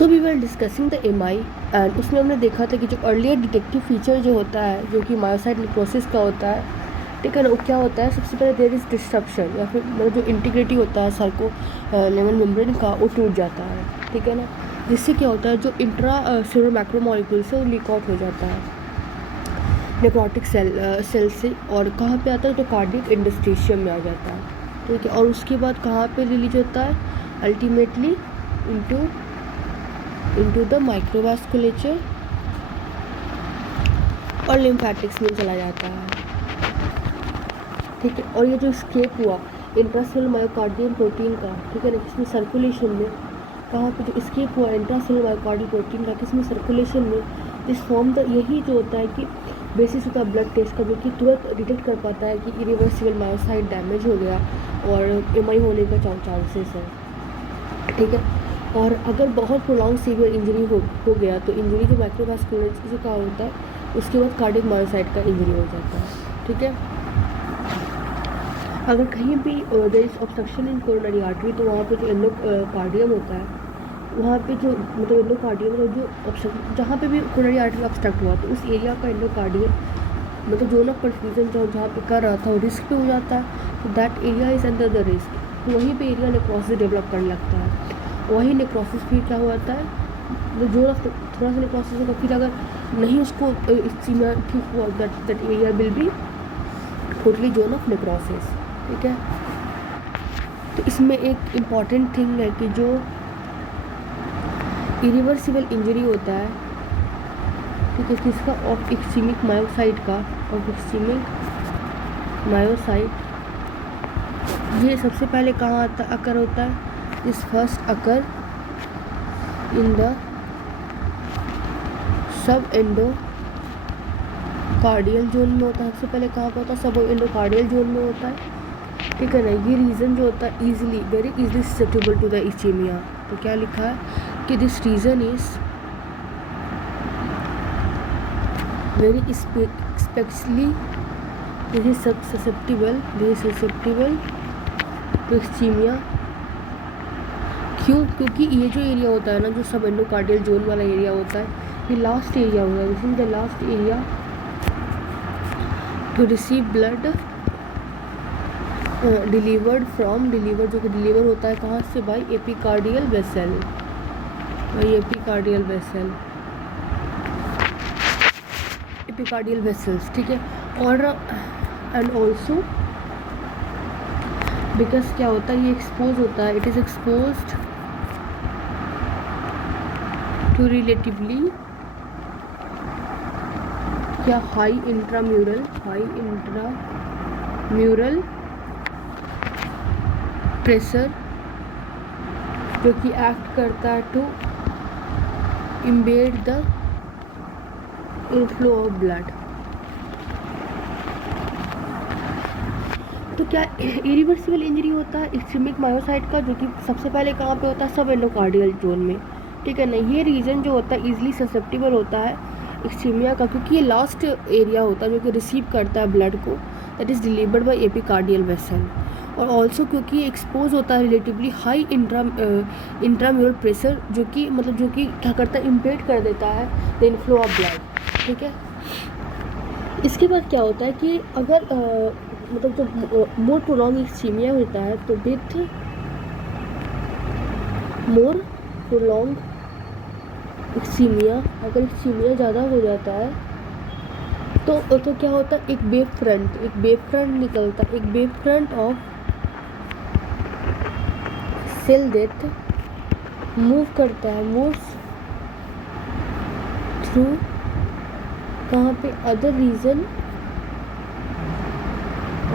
So we were discussing the MI and उसमें हमने देखा था कि जो अर्लियर डिटेक्टिव फीचर जो होता है जो कि मायोसाइट नेक्रोसिस का होता है, ठीक है ना, वो क्या होता है, सबसे पहले देयर इज डिस्ट्रप्शन या फिर मतलब जो इंटीग्रिटी होता है सर्को लेवल मेम्ब्रेन का, वो टूट जाता है, ठीक है ना, जिससे क्या होता है जो इंट्रा सेलुलर मैक्रोमोलिक्यूल्स है वो लीक आउट हो जाता है नेक्रोटिक सेल से, और कहाँ पे आता है तो कार्डियक इंडस्ट्रीशियम में आ जाता है, ठीक है, और उसके बाद कहाँ पे रिलीज होता है, अल्टीमेटली into the माइक्रोवास्कुलेचर और लिम्फेटिक्स में चला जाता है, ठीक है। और ये जो स्केप हुआ इंट्रासेलुलर मायोकार्डियल प्रोटीन का, ठीक है ना, किसमें सर्कुलेशन में, कहाँ पे जो स्केप हुआ इंट्रासेलुलर मायोकार्डियल प्रोटीन का किसमें सर्कुलेशन में, दिस फॉर्म द, यही जो होता है कि बेसिस होता है ब्लड टेस्ट का, जो कि तुरंत डिटेक्ट कर पाता है कि इरिवर्सिबल मायोसाइट डैमेज हो गया और एमआई होने का चांसेस है, ठीक है। और अगर बहुत प्रोलॉन्ग सीवियर इंजरी हो गया तो इंजरी जो माइक्रोवास्कुलर का होता है उसके बाद कार्डियक मायोसाइट का इंजरी हो जाता है, ठीक है। अगर कहीं भी there is obstruction in coronary artery तो वहाँ पे जो एंडोकार्डियम होता है, वहाँ पे जो मतलब एंडोकार्डियम का जो ऑब्स्ट्रक्शन, जहाँ पे भी कोरोनरी आर्टरी ऑब्स्ट्रक्ट हुआ तो उस एरिया का एंडोकार्डियम मतलब जोन ऑफ परफ्यूजन जहाँ पे कर रहा था वो रिस्क पे हो जाता है, तो that area is under the risk, तो वहीं पे एरिया नेक्रोसिस डेवलप करने लगता है। वही नेक्रोसिस फिर क्या होता है, जो थोड़ा सा नेक्रोसिस होगा, फिर अगर नहीं उसको इस चीज़ में ठीक हुआ that area will be totally zone of necrosis, ठीक है। तो इसमें एक इम्पॉर्टेंट थिंग है कि जो इरिवर्सिबल इंजरी होता है, ठीक है, किसका, ऑफ इस्कीमिक मायोसाइट का, ऑफ इस्कीमिक मायोसाइट, ये सबसे पहले कहाँ अकर होता है, इस first occur in the sub endocardial zone में होता है, सबसे पहले कहाँ पे होता है, सब एंडोकार्डियल जोन में होता है, ठीक है ना। ये रीज़न जो होता है easily very easily susceptible to the ischaemia, तो क्या लिखा है कि this reason is very specially this is susceptible to ischaemia. क्यों? क्योंकि ये जो एरिया होता है ना, जो सब एंडोकार्डियल जोन वाला एरिया होता है, ये लास्ट एरिया होता है, this is the last area to receive blood delivered जो कि डिलीवर होता है कहाँ से, बाय एपिकार्डियल वेसल्स, ठीक है। और एंड ऑल्सो बिकॉज क्या होता है, ये एक्सपोज होता है, it is exposed to relatively क्या हाई इंट्राम्यूरल प्रेशर, जो कि एक्ट करता है to embed the inflow of blood. तो क्या इरिवर्सिबल इंजरी होता है इस्कीमिक मायोसाइट का, जो कि सबसे पहले कहाँ पे होता है, सब एंडोकार्डियल जोन में, ठीक है ना। ये रीजन जो होता है इजीली ससेप्टेबल होता है इस्कीमिया का, क्योंकि ये लास्ट एरिया होता है जो कि रिसीव करता है ब्लड को, that is delivered by epicardial vessel, और ऑल्सो क्योंकि ये एक्सपोज होता है रिलेटिवली हाई इंट्राम्यूरल प्रेशर, जो कि क्या करता है, इम्पेड कर देता है द इनफ्लो ऑफ ब्लड, ठीक है। इसके बाद क्या होता है कि अगर मतलब जब मोर प्रोलॉन्ग इस्कीमिया होता है तो विथ मोर प्रोलॉन्ग इस्कीमिया, अगर इस्कीमिया ज़्यादा हो जाता है तो क्या होता है, एक वेव फ्रंट निकलता है, एक wave front of cell death move करता है, मूव्स थ्रू कहाँ पे, other region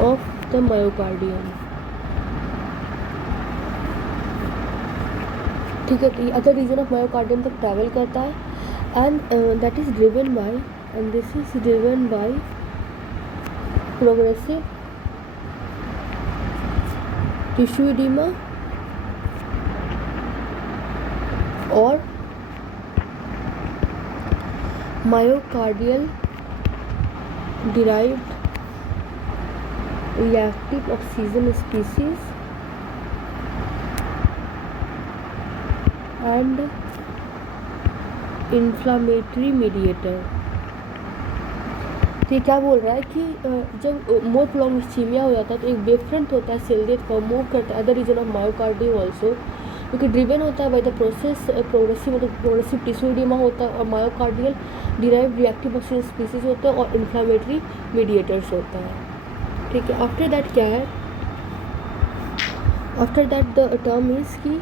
of the myocardium, ठीक है। तो अदर रीजन ऑफ मायोकार्डियम तक ट्रैवल करता है and that is driven by, and this is driven by progressive tissue oedema और myocardial derived reactive oxygen species and inflammatory mediator. तो ये क्या बोल रहा है कि जब मोर प्रोलॉन्ग इस्चीमिया हो जाता है तो एक वेव फ्रंट होता है सेल डेथ का, मूव करता है other region of myocardium also, क्योंकि ड्रिवन होता है by the process progressive tissue oedema होता है, और myocardial derived reactive oxygen species होता है, और इन्फ्लामेटरी मीडिएटर्स होता है। ठीक है, आफ्टर दैट क्या है, after that the term is कि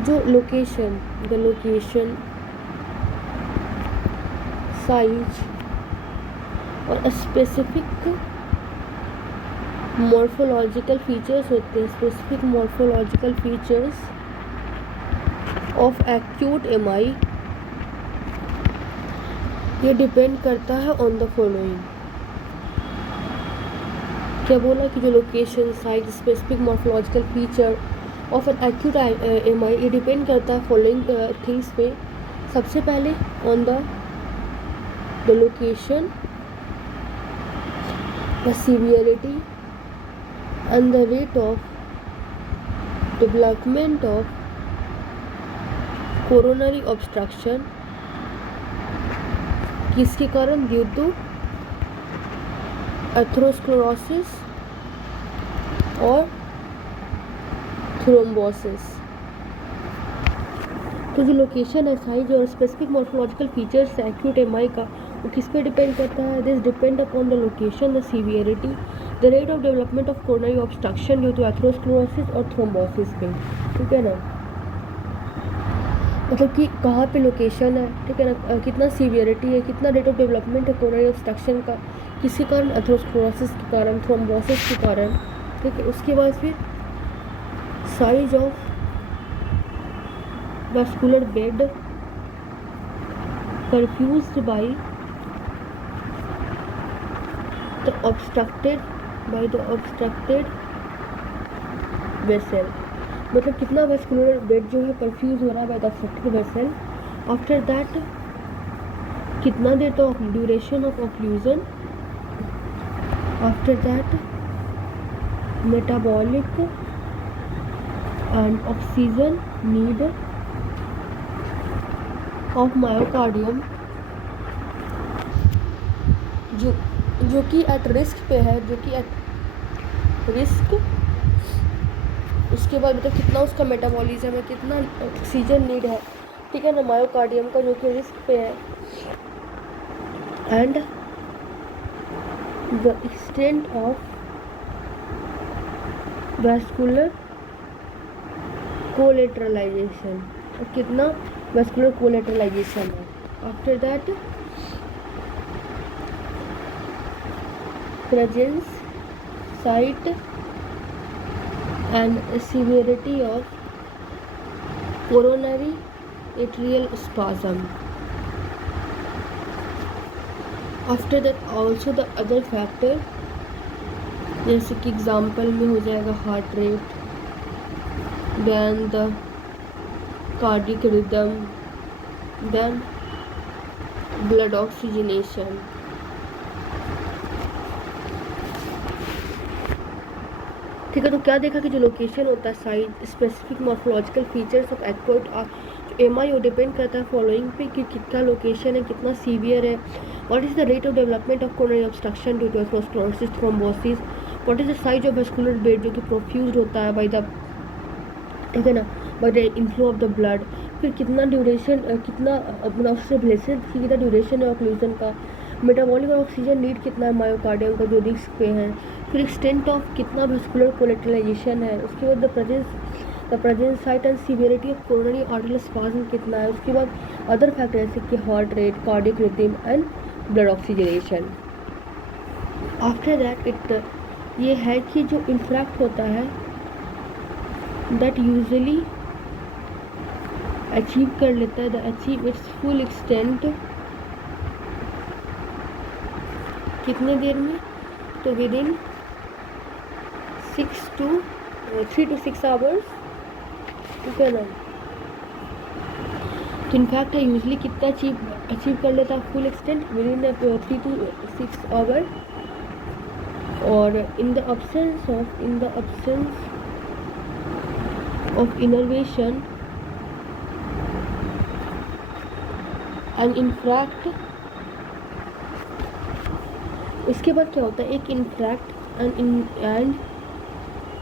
जो लोकेशन, द लोकेशन, साइज और स्पेसिफिक मॉर्फोलॉजिकल फीचर्स होते हैं, specific morphological features of acute MI, ये डिपेंड करता है ऑन द फॉलोइंग। क्या बोला कि जो location, size, specific morphological feature of an acute MI, ये डिपेंड करता है फॉलोइंग थिंग्स पे। सबसे पहले on the location, the severity and the rate of development of coronary obstruction, किसके कारण, ड्यू टू एथेरोस्क्लेरोसिस और थ्रोम्बोसिस। तो जो लोकेशन है, साइज और स्पेसिफिक मॉर्फोलॉजिकल फीचर्स है एक्यूट एमआई का, वो किस पे डिपेंड करता है, this depend upon the location, the severity, the rate of development of coronary obstruction due to atherosclerosis और थ्रोम्बोसिस पे। ठीक है ना, मतलब कि कहाँ पे लोकेशन है, ठीक है ना, कितना सीवियरिटी है, कितना रेट ऑफ डेवलपमेंट है कोरोनरी ऑब्स्ट्रक्शन का, किसी कारण एथेरोस्क्लेरोसिस के कारण, थ्रोम्बोसिस के कारण। ठीक है, उसके बाद फिर size of vascular bed perfused by the obstructed vessel, मतलब कितना vascular bed जो है perfuse हो रहा है by the obstructed vessel। after that कितना देर तक duration of occlusion, after that metabolic and oxygen need of myocardium, जो कि एट रिस्क पे है, जो कि एट रिस्क। उसके बाद मतलब कितना उसका मेटाबॉलिज्म है, कितना ऑक्सीजन नीड है, ठीक है ना, मायोकार्डियम का, जो कि रिस्क पे है। And the extent of vascular collateralisation, कितना वैस्कुलर कोलेटरलाइजेशन है। After that presence, site and severity of coronary atrial spasm. After that also the other factor, जैसे कि एग्जाम्पल में हो जाएगा heart rate, then the cardiac rhythm, then blood oxygenation। ठीक है, तो क्या देखा कि जो लोकेशन होता है, size, specific morphological features of acute MI, वो डिपेंड करता है फॉलोइंग पे कि कितना लोकेशन है, कितना सीवियर है, what is the rate of development of coronary obstruction due to atherosclerosis, thrombosis, what is the size of vascular bed जो कि प्रोफ्यूज्ड होता है बाय द, ठीक है ना, by the inflow of the blood. फिर कितना ड्यूरेशन, कितना अपना उससे रिलेटेड कितना ड्यूरेशन है ऑक्लूजन का, मेटाबॉलिक और ऑक्सीजन नीड कितना है मायोकार्डियम का जो रिस्क पे है। फिर एक्सटेंट ऑफ कितना वैस्कुलर कोलेटरलाइजेशन है। उसके बाद the presence, site and severity of coronary arterial spasm कितना है। उसके बाद अदर फैक्टर जैसे कि heart rate, cardiac rhythm and blood oxygenation. After that it ये है कि जो इंफ्रैक्ट होता है दैट यूजुअली अचीव कर लेता है, the achieve it's full extent कितने देर में, तो विद इन 3 to 6 आवर्स, ठीक है ना। तो इनफैक्ट है यूजली कितना अचीव कर लेता है full extent within 3 to 6 hour. और in the absence of innervation and infarct, इसके बाद क्या होता है, एक इनफ्रैक्ट एंड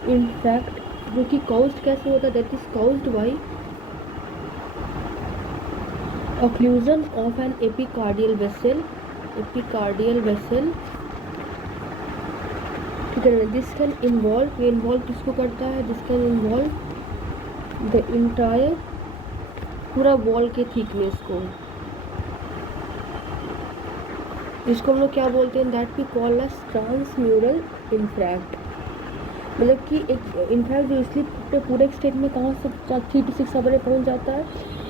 इनफैक्ट जो कि काउज्ड कैसे होता है, that is caused by occlusion of an epicardial vessel, ठीक है ना। दिस कैन इन्वॉल्व, ये इन्वॉल्व किसको करता है, this can involve the entire, पूरा वॉल के थिकनेस को, जिसको हम लोग क्या बोलते हैं, that we call as transmural infarct. मतलब कि एक इनफैक्ट जो इसलिए पूरे एक्सटेंट में कहाँ से 3 to 6 आवर पहुँच जाता है,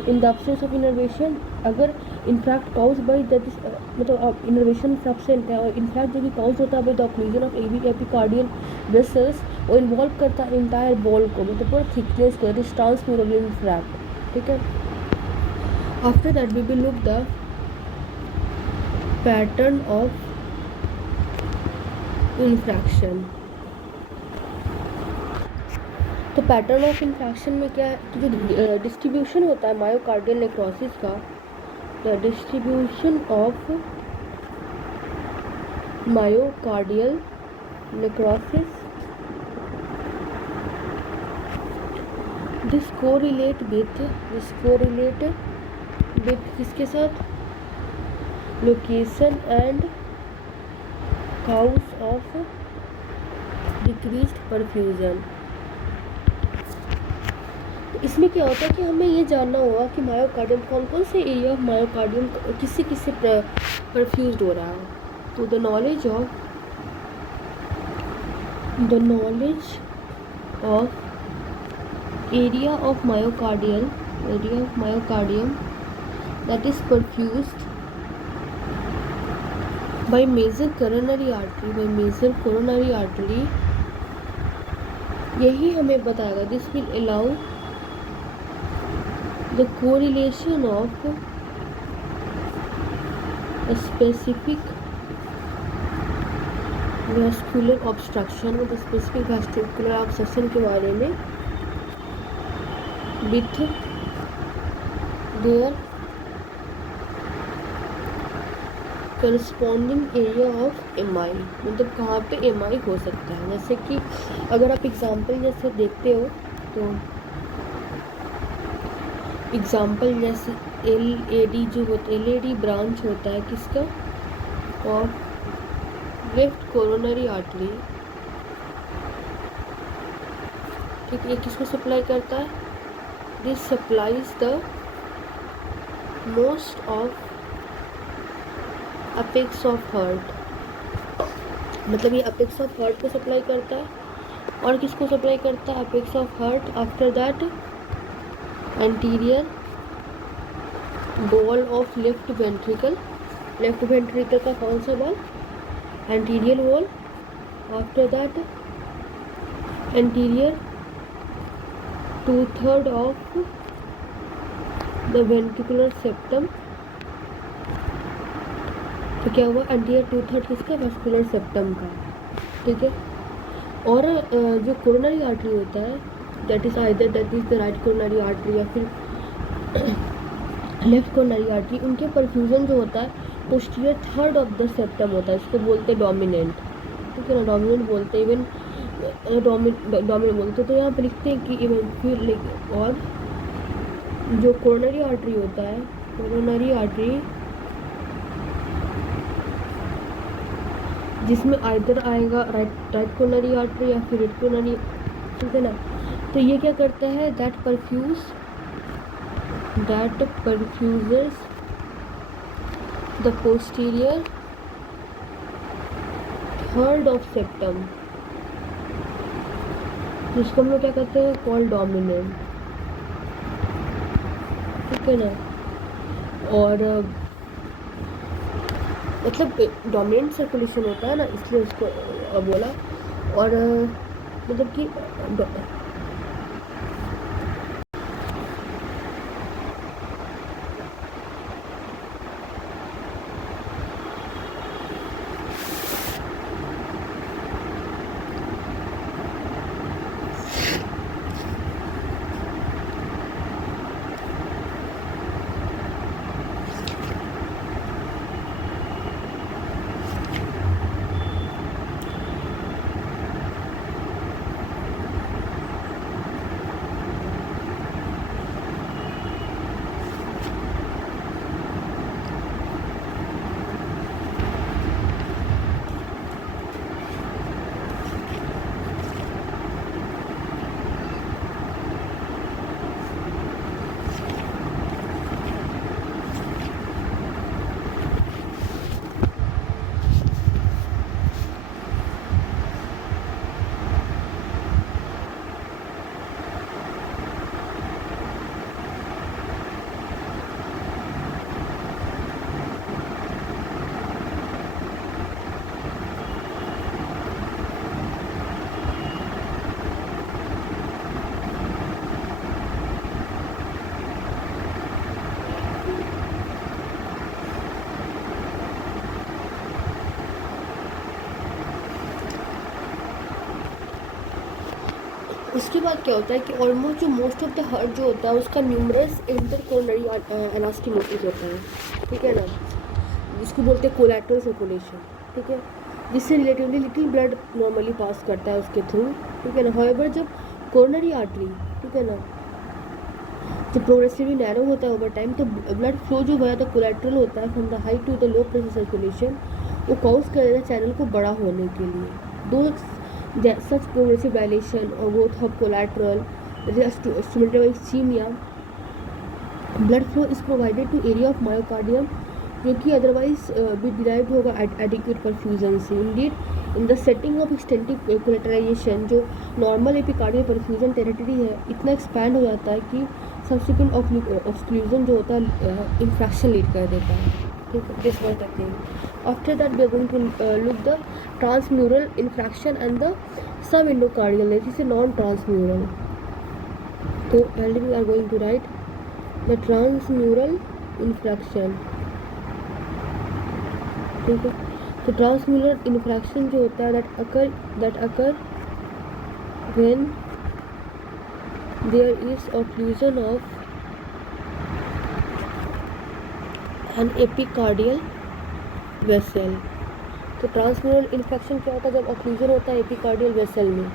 in the absence of innervation. अगर infarct cause by that is मतलब इनर्वेशन से एब्सेंट है, और इनफैक्ट जो भी काउज होता है by the occlusion of epicardial vessels, वो इन्वॉल्व करता है इंटायर बॉल को, मतलब पूरा थिकनेस को, दैट इज ट्रांसम्यूरल इनफ्रैक्ट, ठीक है। After that we will look the pattern of infarction. तो पैटर्न ऑफ इन्फेक्शन में क्या है, तो जो डिस्ट्रीब्यूशन होता है मायोकार्डियल नेक्रोसिस का, the distribution of myocardial necrosis, this correlate with किसके साथ, location and cause of decreased perfusion. इसमें क्या होता है कि हमें ये जानना होगा कि मायोकार्डियम कौन कौन से एरिया ऑफ मायोकार्डियम किससे किससे परफ्यूज्ड हो रहा है। तो the knowledge of area of myocardium that is perfused by major coronary artery, यही हमें बताएगा। This will allow the correlation of a specific vascular obstruction, with specific vascular obstruction के बारे में with their corresponding area of MI, मतलब कहाँ पे MI हो सकता है। जैसे कि अगर आप एग्जाम्पल जैसे देखते हो, तो एग्जाम्पल जैसे LAD जो होता है, LAD ब्रांच होता है किसका, और लेफ्ट कोरोनरी आर्टरी, ठीक है, किसको सप्लाई करता है, this supplies the most of apex of heart, मतलब ये अपेक्स ऑफ हार्ट को सप्लाई करता है, और किसको सप्लाई करता है, apex of heart. After that anterior ball of left ventricle का कौन सा ball, anterior wall. After that anterior 2/3 of the ventricular septum. तो क्या हुआ, एंटीरियर 2/3 किसका, वेस्कुलर सेप्टम का, ठीक है। और जो कोरोनरी आर्टरी होता है, that is the right coronary artery या फिर लेफ्ट कोरोनरी आर्टरी, उनके परफ्यूजन जो होता है पोस्टीरियर 1/3 ऑफ द सेप्टम होता है, इसको बोलते हैं डोमिनेंट, ठीक है ना, डोमिनेंट बोलते हैं, इवन डोमिनेंट बोलते हैं। तो यहाँ पे लिखते हैं कि इवन फिर और जो कोरोनरी आर्टरी होता है, कोरोनरी आर्टरी जिसमें आइदर आएगा राइट कोरोनरी आर्टरी या फिर लेफ्ट कोरोनरी, ठीक है ना। तो ये क्या करता है, that perfuse the posterior 1/3 of septum, जिसको हम लोग क्या कहते हैं, कॉल डोमिनेंट, ठीक है ना। और मतलब डोमिनेंट सर्कुलेशन होता है ना, इसलिए उसको बोला। और मतलब कि उसके बाद क्या होता है कि ऑलमोस्ट जो मोस्ट ऑफ द हार्ट जो होता है उसका न्यूमरस इंटरकोरोनरी एनास्टिमोसिस होता है, ठीक है ना, जिसको बोलते हैं कोलैटरल सर्कुलेशन, ठीक है, जिससे रिलेटिवली लिटिल ब्लड नॉर्मली पास करता है उसके थ्रू, ठीक है ना। हाउएवर जब कोरोनरी आर्टरी, ठीक है ना, जब प्रोग्रेसिवली नैरो होता है ओवर टाइम, तो ब्लड फ्लो जो है तो कोलैटरल होता है from the high to the low pressure circulation, वो कॉज करेगा चैनल को बड़ा होने के लिए। दो सच प्रोग्रेसिव डायलेशन और growth of collateral stimulated by ischaemia, blood flow is provided to area of myocardium जो कि अदरवाइज भी डिराइव होगा एडिक्वेट परफ्यूजन से। Indeed in the setting of extensive collateralisation, जो नॉर्मल एपिकार्डियल परफ्यूजन टेरिटरी है इतना expand हो जाता है कि सब्सिक्वेंट ऑक्लूजन जो होता है इंफ्रैक्शन लीड कर देता है, ठीक है। This was the thing. After that we are going to look the transmural infarction and the सब एंडोकार्डियल, जिसे नॉन ट्रांसम्यूरल। तो पहले we are going to write the transmural infarction, ठीक है। तो ट्रांसम्यूरल इंफ्रैक्शन जो होता है that occur when there is occlusion of an epicardial vessel. तो ट्रांसम्यूरल इंफ्रैक्शन क्या होता है? जब ऑक्लूजन होता है एपिकार्डियल वेसल में,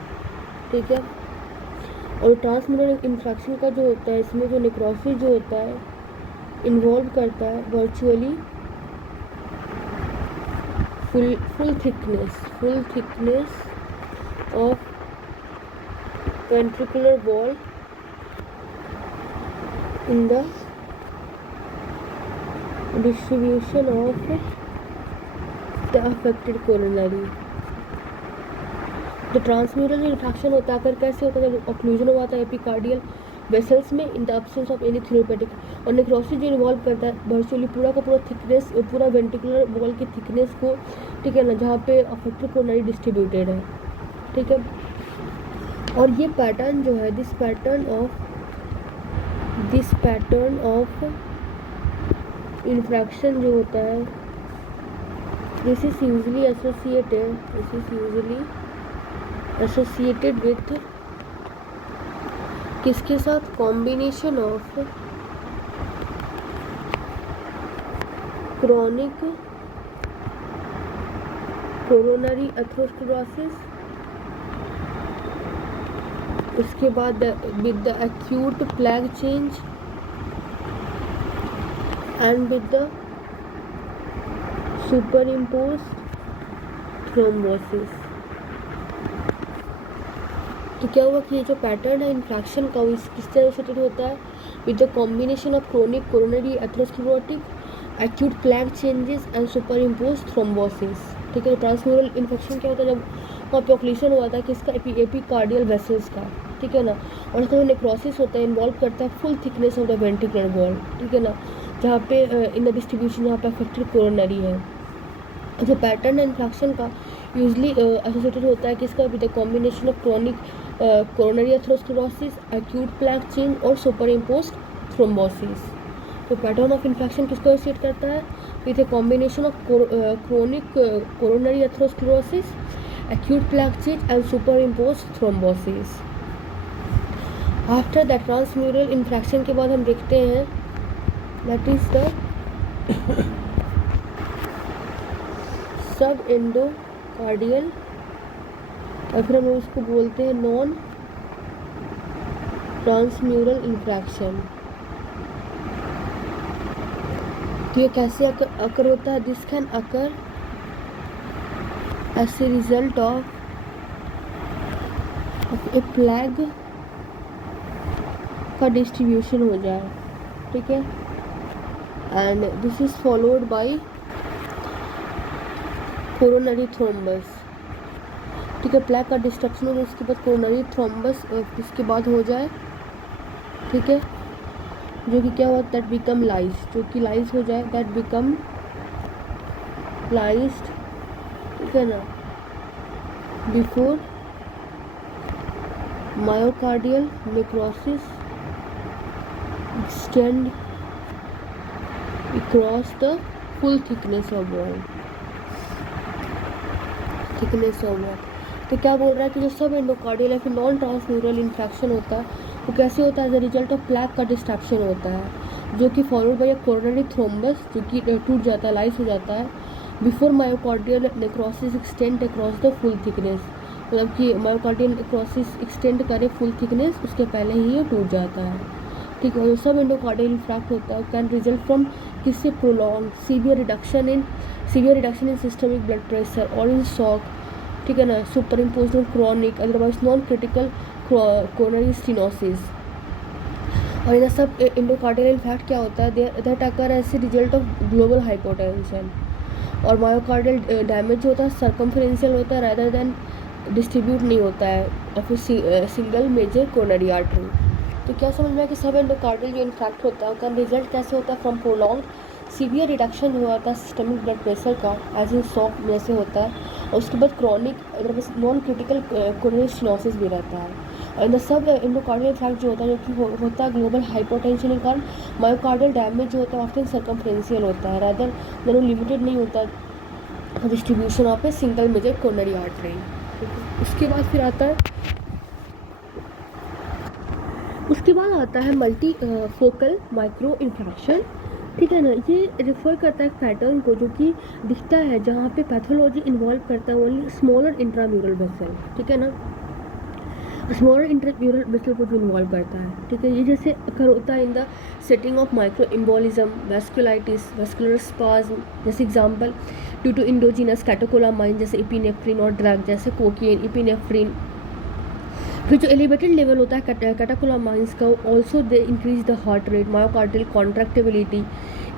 ठीक है। और ट्रांसम्यूरल इंफ्रैक्शन का जो होता है इसमें जो नेक्रोसिस जो होता है इन्वॉल्व करता है virtually full thickness of ventricular wall in the distribution of the affected coronary। तो ट्रांसम्यूरल इंफ्रैक्शन होता है अगर कैसे होता है? जब ऑक्लूजन हुआ था एपिकार्डियल वेसल्स में इन द एब्सेंस ऑफ एनी थ्रोपेटिक, और नेक्रोसिस जो इन्वॉल्व करता है वर्चुअली पूरा का पूरा थिकनेस, पूरा वेंटिकुलर वॉल की थिकनेस को, ठीक है ना, जहाँ पे अफेक्टेड कोरोनरी डिस्ट्रीब्यूटेड है, ठीक है। और ये पैटर्न जो है दिस पैटर्न ऑफ इंफ्रैक्शन जो होता है this is usually associated with किसके साथ? Combination of chronic coronary atherosclerosis, उसके बाद with the acute plaque change and with the superimposed thrombosis. तो क्या हुआ कि ये जो पैटर्न है इंफ्रैक्शन का वो किस तरह से होता है? With the combination of chronic coronary atherosclerotic acute plaque changes and superimposed thrombosis, ठीक है। ट्रांसम्यूरल इन्फेक्शन क्या होता है? जब वहाँ पे ऑक्लूजन हुआ था किसका? एपिकार्डियल वेसल्स का, ठीक है ना, और उसका जो नेक्रोसिस होता है इन्वॉल्व करता है full thickness of the ventricular wall, ठीक है ना, जहाँ पे इन द डिस्ट्रीब्यूशन जहाँ पे अफेक्टेड कोरोनरी है। जो पैटर्न है इन्फेक्शन का यूजली एसोसिएटेड होता है किसका? With the combination of chronic coronary atherosclerosis, acute plaque change और सुपर इम्पोज्ड थ्रोम्बोसिस। तो पैटर्न ऑफ इन्फेक्शन किसको एसोसिएट करता है? With a combination of chronic coronary atherosclerosis, acute plaque change and superimposed thrombosis. After that transmural infection के बाद हम देखते हैं दैट इज द सब एंडोकार्डियल, और फिर हम उसको बोलते हैं नॉन ट्रांसम्यूरल इंफ्रैक्शन। तो ये कैसे अकर होता है? This can occur as a result of a plaque का डिस्ट्रीब्यूशन हो जाए, ठीक है, and this is followed by coronary thrombus, ठीक है। प्लैग का डिस्ट्रक्शन हो जाए उसके बाद कोरोनरी थ्रोम्बस इसके बाद हो जाए, ठीक है, जो कि क्या हुआ? दैट बिकम लाइज, जो कि लाइज हो जाए, दैट बिकम लाइज्ड, ठीक है ना, before myocardial necrosis extend across the full thickness of wall, तो क्या बोल रहा है कि जो सब एंडोकार्डियल या फिर नॉन ट्रांसम्यूरल इन्फेक्शन होता है वो कैसे होता है, as a result of plaque का डिस्ट्रक्शन होता है, जो कि फॉलोड बाय कोरोनरी थ्रोम्बस, जो कि टूट जाता है, लाइस हो जाता है, before myocardial necrosis extend across the full thickness, मतलब कि मायोकार्डियल नेक्रोसिस एक्सटेंड करे फुल थिकनेस, उसके पहले ही ये टूट जाता है। ठीक है, सब एंडोकार्डियल इन्फ्रैक्ट होता है कैन रिजल्ट फ्रॉम किससे, prolong severe reduction in systemic blood pressure और इन शॉक, ठीक है ना, super impose on chronic otherwise non critical coronary stenosis. और इन सब एंडोकार्डियल इन्फैक्ट क्या होता है, that occur as a result of global hypotension. और मायोकार्डियल डैमेज जो होता है सर्कमफ्रेंशियल होता है रादर देन डिस्ट्रीब्यूट नहीं होता है of single major coronary artery. तो क्या समझ में आया कि सब एंडोकार्डियल जो इन्फैक्ट होता है उसका रिजल्ट कैसे होता है, फ्रॉम प्रोलॉन्ग सीवियर रिडक्शन जो होता है सिस्टमिक ब्लड प्रेशर का एज इन शॉक में से होता है, और उसके बाद chronic non critical coronary stenosis भी रहता है। और इन सब एंडोकार्डियल इन्फैक्ट जो होता है, जो कि होता है ग्लोबल हाइपोटेंशन के कारण, मायोकार्डियल डैमेज जो होता है ऑफ्टन सर्कमफ्रेंशियल होता है रादर देन लिमिटेड नहीं होता distribution of a single major coronary artery. उसके बाद फिर आता है मल्टी फोकल माइक्रो इन्फ्रैक्शन। ठीक है ना, ये रेफर करता है एक पैटर्न को जो कि दिखता है जहाँ पे पैथोलॉजी इन्वॉल्व करता है ओनली स्मॉलर इंट्राम्यूरल वेसल। ठीक है ना, स्मॉलर इंट्राम्यूरल वेसल को जो इन्वॉल्व करता है। ठीक है, ये जैसे अकर होता है in the setting of micro embolism, vasculitis, vascular spasm, जैसे example due to endogenous catecholamine जैसे एपिनेफ्रिन, और ड्रग जैसे कोकीन, एपिनेफ्रिन। फिर जो एलिवेटेड लेवल होता है कैटेकोलामाइंस का, also they increase the heart rate, myocardial contractility,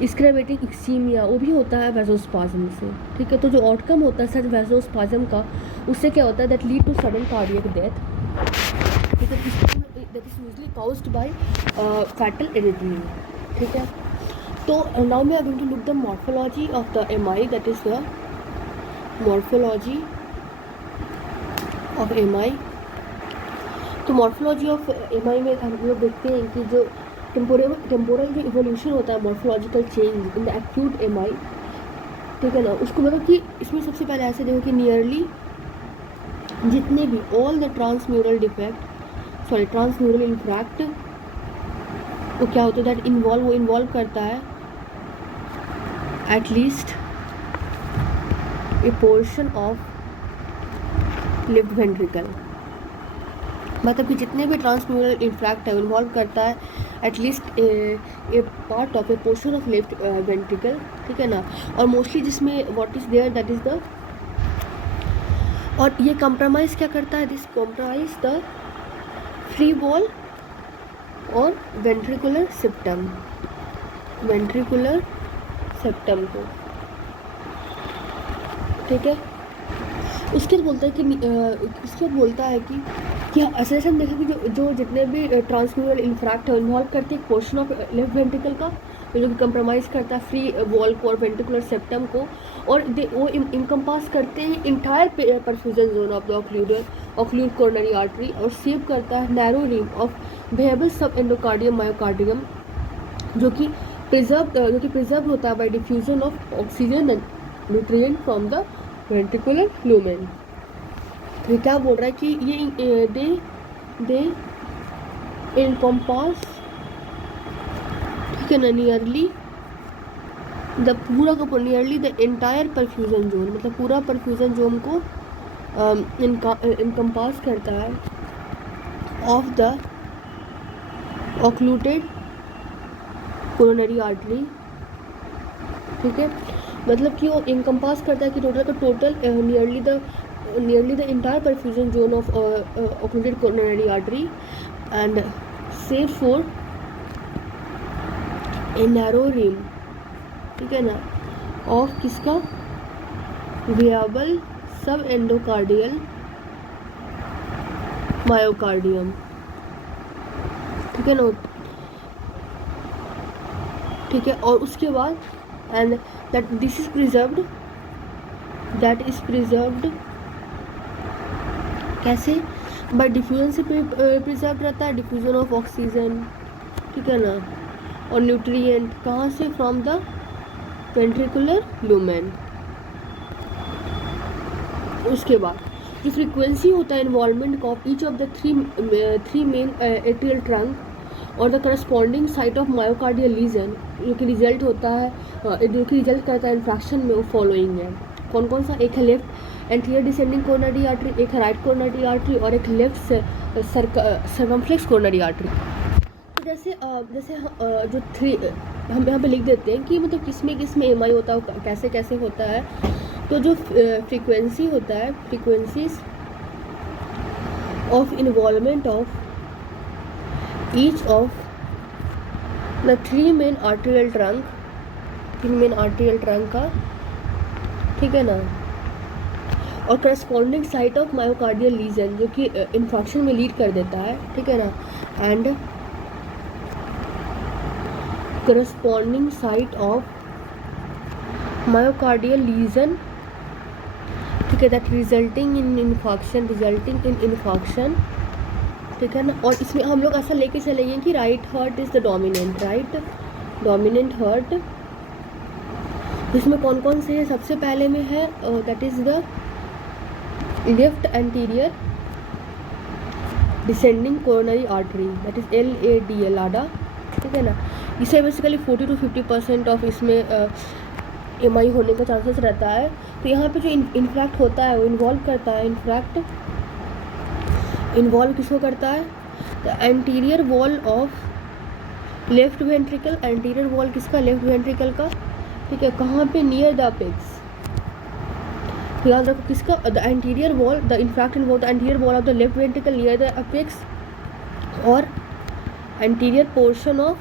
स्क्रेवेटिक इक्सीमिया, वो भी होता है वेजोस्पाज्म से। ठीक है, तो जो आउटकम होता है सच वेजोस्पाज्म का, उससे क्या होता है, that lead to sudden cardiac death. ठीक है, that is usually caused by fatal arrhythmia. ठीक है, तो now we are going to look the morphology of the MI, that is the morphology of MI. तो मॉर्फोलॉजी ऑफ एमआई में हम लोग देखते हैं कि जो टेम्पोरल जो इवोल्यूशन होता है, morphological change in the acute MI, ठीक है ना, उसको मतलब कि इसमें सबसे पहले ऐसे देखो कि नियरली जितने भी ऑल द ट्रांसम्यूरल इन्फ्रैक्ट, वो क्या होता है, दैट इन्वॉल्व करता है at least A portion of left ventricle, मतलब कि जितने भी ट्रांसम्यूरल इन्फ्रैक्ट है इन्वॉल्व करता है at least a part of a portion of left ventricle. ठीक है ना, और मोस्टली जिसमें what is there that is the, और ये कंप्रोमाइज़ क्या करता है, this compromise the free wall और वेंट्रिकुलर सेप्टम को। ठीक है, उसके बोलता है कि ऐसे हम देखें कि जो जितने भी ट्रांसम्यूरल इन्फ्रैक्ट है इन्वॉल्व करते हैं पोर्शन ऑफ लेफ्ट वेंट्रिकल का, जो कि कंप्रोमाइज़ करता है फ्री वॉल को और वेंट्रिकुलर सेप्टम को, और वो इनकम्पास करते हैं entire perfusion zone of the occlude coronary artery, और सेव करता है नैरो रिम ऑफ वेरिएबल सब एंडोकार्डियम मायोकार्डियम, जो कि प्रिजर्व होता है bye diffusion of oxygen and nutrient from the ventricular lumen. तो क्या बोल रहा है कि ये दे इनकम्पास, ठीक है ना, nearly the entire perfusion zone, मतलब पूरा परफ्यूजन जोन को इनकम्पास करता है of the occluded coronary artery. ठीक है, मतलब कि वो इनकम्पास करता है कि total nearly the entire perfusion zone of occluded coronary artery, and save for a narrow rim, ठीक है ना, ऑफ किसका, वियाबल सब एंडोकार्डियल मायोकार्डियम। ठीक है ना, ठीक है, और उसके बाद एंड दैट इज प्रिजर्व्ड कैसे, बाय डिफ्यूजन से प्रिजर्व रहता है, डिफ्यूजन ऑफ ऑक्सीजन, ठीक है ना, और न्यूट्रिएंट कहाँ से, फ्रॉम द वेंट्रिकुलर लूमेन। उसके बाद जो फ्रीक्वेंसी होता है involvement of each of the three main atrial trunk और the corresponding site of myocardial lesion, जो कि रिजल्ट होता है जो कि रिजल्ट करता है इन्फ्रैक्शन में, वो फॉलोइंग है। कौन कौन सा? एक है left anterior descending coronary artery, एक है राइट कोरोनरी आर्टरी और एक लेफ्ट सर्कमफ्लेक्स कोरोनरी आर्टरी। तो जैसे जो थ्री हम यहाँ पे लिख देते हैं कि मतलब किस में एमआई होता है, कैसे कैसे होता है। तो जो फ्रीक्वेंसी होता है, frequencies of involvement of each of the three main arterial trunk का, ठीक है ना, और corresponding site of myocardial lesion, जो कि इन्फेक्शन में लीड कर देता है, ठीक है ना, and corresponding site of myocardial lesion, ठीक है, दैट रिजल्टिंग इन इन्फेक्शन, ठीक है ना। और इसमें हम लोग ऐसा लेके चलेंगे कि right heart is the dominant heart. इसमें कौन कौन से है? सबसे पहले में है that is the left anterior descending coronary artery, that is LADA, लाडा, ठीक है ना। इसे बेसिकली 40 to 50% ऑफ इसमें एमआई होने का चांसेस रहता है। तो यहाँ पे जो इन्फ्रैक्ट होता है वो इन्वॉल्व करता है, इन्वॉल्व किसको करता है? The anterior wall of left ventricle, anterior wall किसका? लेफ्ट वेंट्रिकल का, ठीक है। कहाँ पे? नियर द अपेक्स, याद रखो किसका? The anterior wall, the infarct involve the anterior wall of the left ventricle near the apex, और एंटीरियर पोर्शन ऑफ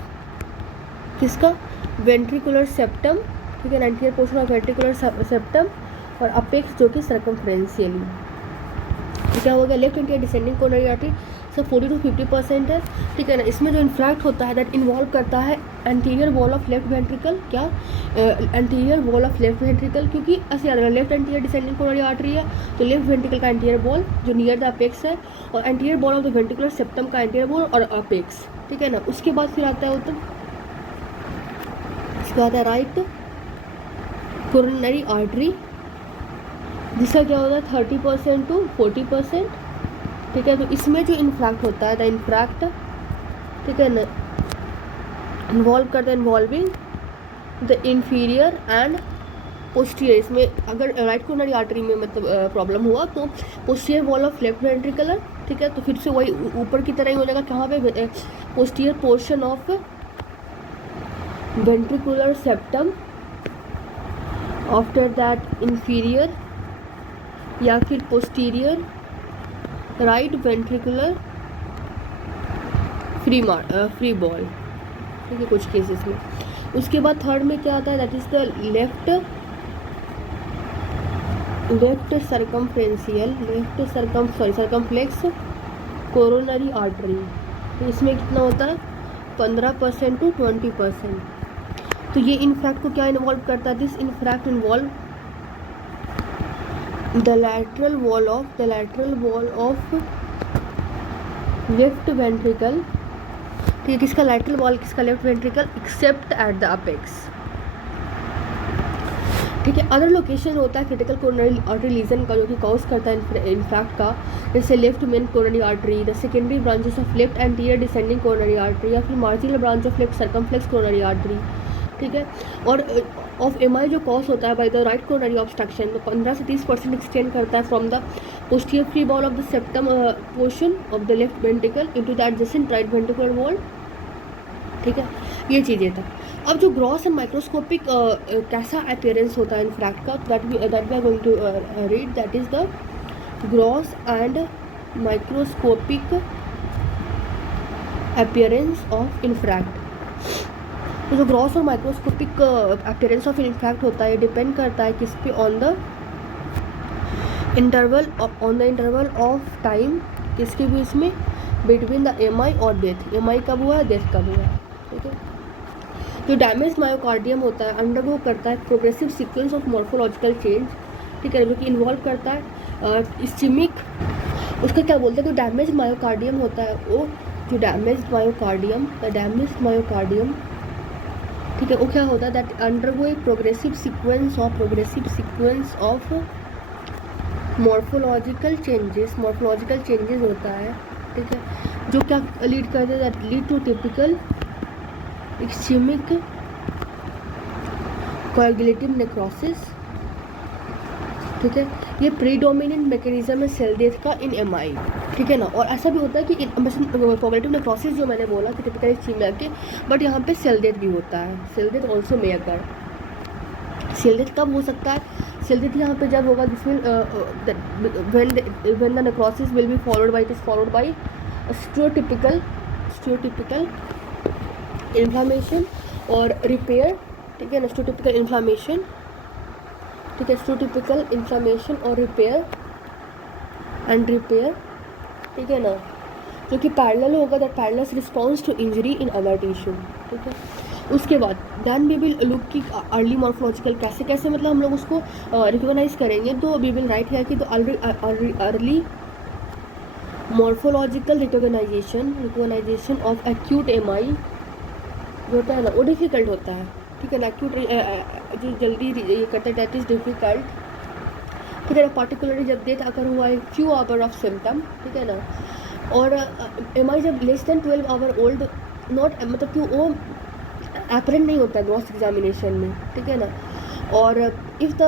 किसका? वेंट्रिकुलर सेप्टम, ठीक है, anterior portion of ventricular septum और अपेक्स जो कि सर्कमफ्रेंशियली। तो क्या हो गया? Left anterior descending coronary artery, सब 40 to 50% है, ठीक है ना। इसमें जो इन्फ्रैक्ट होता है दैट इन्वॉल्व करता है anterior wall of left ventricle, क्या? Anterior wall of left ventricle, क्योंकि ऐसे याद रखना left anterior descending coronary artery है तो लेफ्ट वेंट्रिकल का एंटीरियर वॉल जो नियर द अपेक्स है, और anterior wall of the ventricular septum का एंटीरियर वॉल और अपेक्स, ठीक है ना। उसके बाद फिर आता है उसके बाद है राइट कोरोनरी आर्टरी, जिसका क्या होता है 30% to 40%, ठीक है। तो इसमें जो इन्फ्रैक्ट होता है द इन्फ्रैक्ट, ठीक है ना, इन्वॉल्व करता है involving the inferior and posterior. इसमें अगर राइट कोरोनरी आर्टरी में मतलब प्रॉब्लम हुआ तो posterior wall of left ventricular, ठीक है, तो फिर से वही ऊपर की तरह ही हो जाएगा। कहाँ पे? Posterior portion of ventricular septum, after that inferior या फिर posterior right ventricular free ball, ठीक है, कुछ केसेस में। उसके बाद थर्ड में क्या आता है? That is the left circumflex coronary artery. तो इसमें कितना होता है? 15% to 20%। तो ये इन्फैक्ट को क्या इन्वॉल्व करता है? This in fact involve the lateral wall of left ventricle, ठीक है, किसका? लैटरल वॉल किसका? Left ventricle, accept at the apex, ठीक है। अदर लोकेशन होता है क्रिटिकल कोरोनरी आर्टरी लीजन का, जो कि कॉज करता है इन्फैक्ट का, जैसे left main coronary artery, the secondary branches of left anterior descending coronary artery, या फिर marginal branch of left circumflex coronary artery, ठीक है। और ऑफ एमआई जो कॉज होता है by the right coronary obstruction, तो 15 से 30% एक्सटेंड करता है from the posterior free ball of the septum portion of the left ventricle into the adjacent right ventricular wall, ठीक है। ये चीज़ें था। अब जो ग्रॉस एंड माइक्रोस्कोपिक कैसा अपीयरेंस होता है इन्फ्रैक्ट का, that we are going to read, that is the gross and microscopic appearance of infarct. तो जो ग्रॉस और माइक्रोस्कोपिक अपीयरेंस ऑफ इन्फैक्ट होता है, डिपेंड करता है किस पे? On the interval of time, किसके बीच में? बिटवीन द एमआई और डेथ। एमआई कब हुआ है, डेथ कब हुआ है, ठीक है। जो डैमेज मायोकार्डियम होता है अंडरगो करता है progressive sequence of morphological change, ठीक है, जो कि इन्वॉल्व करता है इस्चेमिक, उसका क्या बोलते हैं? जो डैमेज मायोकार्डियम होता है वो, जो डैमेज मायोकार्डियम, ठीक है, वो क्या होता है? That undergo a progressive sequence of morphological changes होता है, ठीक है, जो क्या लीड करते हैं, lead to typical ischemic coagulative necrosis, ठीक है। ये प्रीडोमिनेंट मैकेनिज्म है सेल डेथ का इन एमआई, ठीक है ना। और ऐसा भी होता है कि कोएगुलेटिव नेक्रोसिस जो मैंने बोला कि टिपिकल इस्केमिया के, बट यहाँ पे सेल डेथ भी होता है, सेल डेथ ऑल्सो मे अकर। सेल डेथ कब हो सकता है? सेल डेथ यहाँ पे जब होगा जिसमें when the necrosis will be followed by stereotypical inflammation और रिपेयर, ठीक है ना, स्टीरियोटिपिकल इन्फ्लामेशन, ठीक है, स्टीरियोटिपिकल इन्फ्लामेशन और रिपेयर, ठीक है ना, जो कि पैरेलल होगा, that parallel response to injury in other tissue, ठीक है। उसके बाद देन वी विल लुक की अर्ली मॉर्फोलॉजिकल कैसे मतलब हम लोग उसको रिकॉग्नाइज करेंगे, तो वी विल राइट है कि तो early morphological recognization of acute MI जो होता है ना, वो डिफ़िकल्ट होता है, ठीक है ना। एक्यूट जो जल्दी ये करता है, दैट इज़ डिफ़िकल्ट, ठीक है ना, पार्टिकुलरली जब डेथ अगर हुआ है फ्यू आवर ऑफ सिम्टम, ठीक है ना। और एमआई जब less then 12 hour old, not मतलब कि वो एपरेंट नहीं होता है ग्रॉस एग्जामिनेशन में, ठीक है ना। और इफ़ द